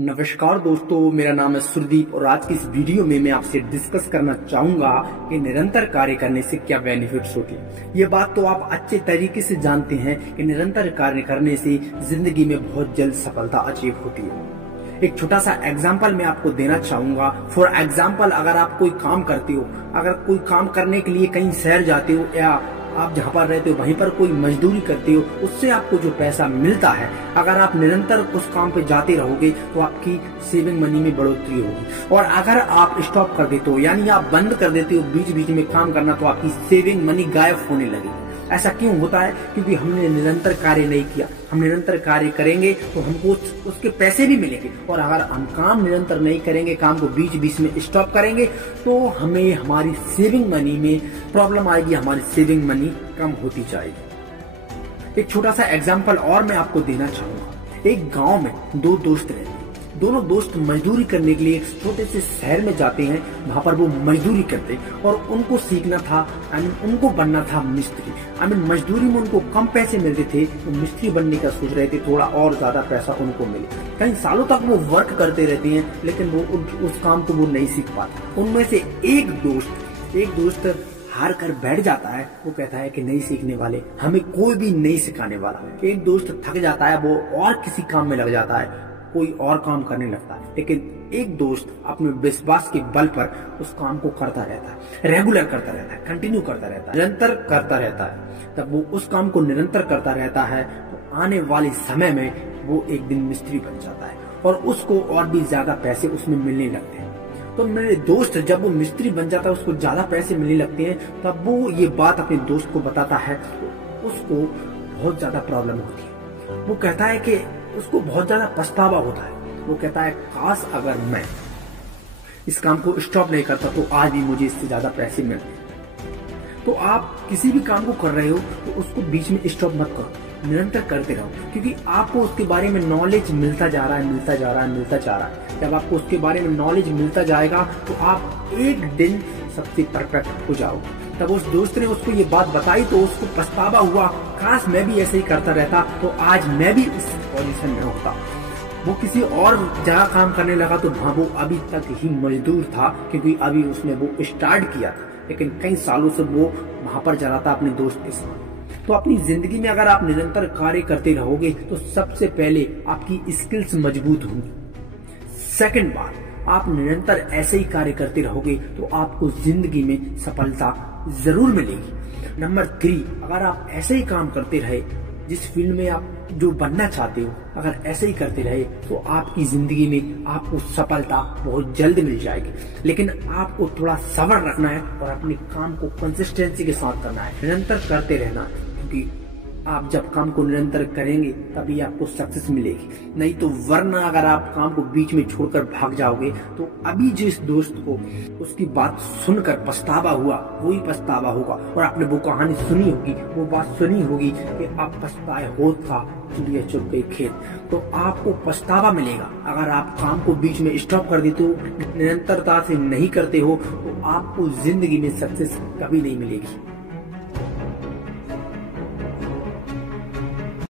नमस्कार दोस्तों, मेरा नाम है सुरदीप और आज की इस वीडियो में मैं आपसे डिस्कस करना चाहूंगा कि निरंतर कार्य करने से क्या बेनिफिट्स होते हैं। ये बात तो आप अच्छे तरीके से जानते हैं कि निरंतर कार्य करने से जिंदगी में बहुत जल्द सफलता अचीव होती है। एक छोटा सा एग्जाम्पल मैं आपको देना चाहूंगा। फॉर एग्जाम्पल, अगर आप कोई काम करते हो, अगर कोई काम करने के लिए कहीं शहर जाते हो या आप जहाँ पर रहते हो वहीं पर कोई मजदूरी करते हो, उससे आपको जो पैसा मिलता है, अगर आप निरंतर उस काम पे जाते रहोगे तो आपकी सेविंग मनी में बढ़ोतरी होगी। और अगर आप स्टॉप कर देते हो, यानी आप बंद कर देते हो बीच बीच में काम करना, तो आपकी सेविंग मनी गायब होने लगेगी। ऐसा क्यों होता है? क्योंकि हमने निरंतर कार्य नहीं किया। हम निरंतर कार्य करेंगे तो हमको उसके पैसे भी मिलेंगे, और अगर हम काम निरंतर नहीं करेंगे, काम को बीच बीच में स्टॉप करेंगे, तो हमें हमारी सेविंग मनी में प्रॉब्लम आएगी, हमारी सेविंग मनी कम होती जाएगी। एक छोटा सा एग्जाम्पल और मैं आपको देना चाहूंगा। एक गांव में दो दोस्त रहते हैं। दोनों दोस्त मजदूरी करने के लिए एक छोटे से शहर में जाते हैं। वहां पर वो मजदूरी करते हैं और उनको सीखना था, उनको बनना था मिस्त्री। मजदूरी में उनको कम पैसे मिलते थे, तो मिस्त्री बनने का सोच रहे थे, थोड़ा और ज्यादा पैसा उनको मिले। कई सालों तक वो वर्क करते रहते हैं, लेकिन वो उस काम को वो नहीं सीख पाते। उनमें से एक दोस्त हार कर बैठ जाता है। वो कहता है कि नहीं सीखने वाले, हमें कोई भी नहीं सिखाने वाला। एक दोस्त थक जाता है, वो और किसी काम में लग जाता है, कोई और काम करने लगता है। लेकिन एक दोस्त अपने विश्वास के बल पर उस काम को करता रहता है, रेगुलर करता रहता है, कंटिन्यू करता रहता है, निरंतर करता रहता है। तब वो उस काम को निरंतर करता रहता है, तो आने वाले समय में वो एक दिन मिस्त्री बन जाता है और उसको और भी ज्यादा पैसे उसमें मिलने लगते हैं। तो मेरे दोस्त जब वो मिस्त्री बन जाता है, उसको ज्यादा पैसे मिलने लगते हैं, तब वो ये बात अपने दोस्त को बताता है। तो उसको बहुत ज्यादा प्रॉब्लम होती है। वो कहता है कि उसको बहुत ज्यादा पछतावा होता है। वो कहता है, काश अगर मैं इस काम को स्टॉप नहीं करता तो आज भी मुझे इससे ज्यादा पैसे मिलते। तो आप किसी भी काम को कर रहे हो तो उसको बीच में स्टॉप मत करो, निरंतर करते रहो, क्योंकि आपको उसके बारे में नॉलेज मिलता जा रहा है। जब आपको उसके बारे में नॉलेज मिलता जाएगा तो आप एक दिन सबसे परफेक्ट हो जाओगे। तब उस दोस्त ने उसको ये बात बताई तो उसको पछतावा हुआ, काश मैं भी ऐसे ही करता रहता तो आज मैं भी इस पोजीशन में होता। वो किसी और जगह काम करने लगा तो वहां वो अभी तक ही मजदूर था, क्योंकि अभी उसने वो स्टार्ट किया था, लेकिन कई सालों से वो वहां पर जा रहा था अपने दोस्त के साथ। तो अपनी जिंदगी में अगर आप निरंतर कार्य करते रहोगे तो सबसे पहले आपकी स्किल्स मजबूत होंगी। सेकंड बात, आप निरंतर ऐसे ही कार्य करते रहोगे तो आपको जिंदगी में सफलता जरूर मिलेगी। नंबर 3, अगर आप ऐसे ही काम करते रहे, जिस फील्ड में आप जो बनना चाहते हो, अगर ऐसे ही करते रहे तो आपकी जिंदगी में आपको सफलता बहुत जल्द मिल जाएगी। लेकिन आपको थोड़ा सब्र रखना है और अपने काम को कंसिस्टेंसी के साथ करना है, निरंतर करते रहना है, क्योंकि आप जब काम को निरंतर करेंगे तभी आपको सक्सेस मिलेगी। नहीं तो वरना अगर आप काम को बीच में छोड़कर भाग जाओगे तो अभी जिस दोस्त को उसकी बात सुनकर पछतावा हुआ, वही पछतावा होगा। और आपने वो कहानी सुनी होगी, वो बात सुनी होगी कि आप पछताए होत था चिड़िया चुग गई खेत। तो आपको पछतावा मिलेगा अगर आप काम को बीच में स्टॉप कर देते हो, निरंतरता से नहीं करते हो, तो आपको जिंदगी में सक्सेस कभी नहीं मिलेगी।